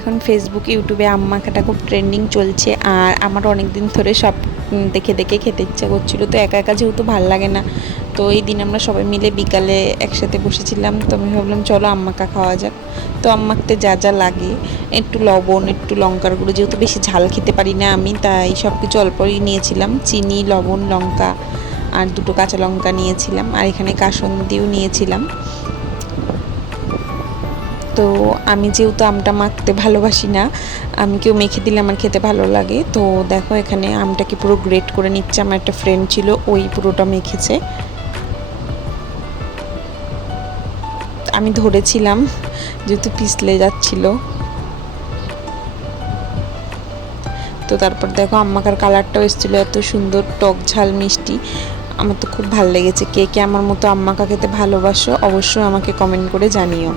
এখন ফেসবুক ইউটিউবে আম মাখাটা খুব ট্রেন্ডিং চলছে, আর আমার অনেক দিন ধরে সব দেখে দেখে খেতে ইচ্ছা করছিল। তো একা একা যেহেতু ভাল লাগে না, তো এই দিন আমরা সবাই মিলে বিকালে একসাথে বসেছিলাম। তো আমি ভাবলাম চলো আম মাখা খাওয়া যাক। তো আম মাখতে যা যা লাগে, একটু লবণ, একটু লঙ্কার গুঁড়ো, যেহেতু বেশি ঝাল খেতে পারি না আমি, তাই সব কিছু অল্পই নিয়েছিলাম। চিনি, লবণ, লঙ্কা আর দুটো কাঁচা লঙ্কা নিয়েছিলাম, আর এখানে কাসুন্দিও নিয়েছিলাম। তো আমি যেহেতু আমটা মাখতে ভালোবাসি না, আমি কেউ মেখে দিলে আমার খেতে ভালো লাগে। তো দেখো এখানে আমটাকে পুরো গ্রেট করে নিচ্ছে। আমার একটা ফ্রেন্ড ছিল, ওই পুরোটা মেখেছে, আমি ধরেছিলাম যেহেতু পিছলে যাচ্ছিল। তো তারপর দেখো আম মাখার কালারটাও এসেছিলো এত সুন্দর, টক ঝাল মিষ্টি। আমার তো খুব ভালো লেগেছে। কে কে আমার মতো আম মাখা খেতে ভালোবাসো অবশ্যই আমাকে কমেন্ট করে জানিও।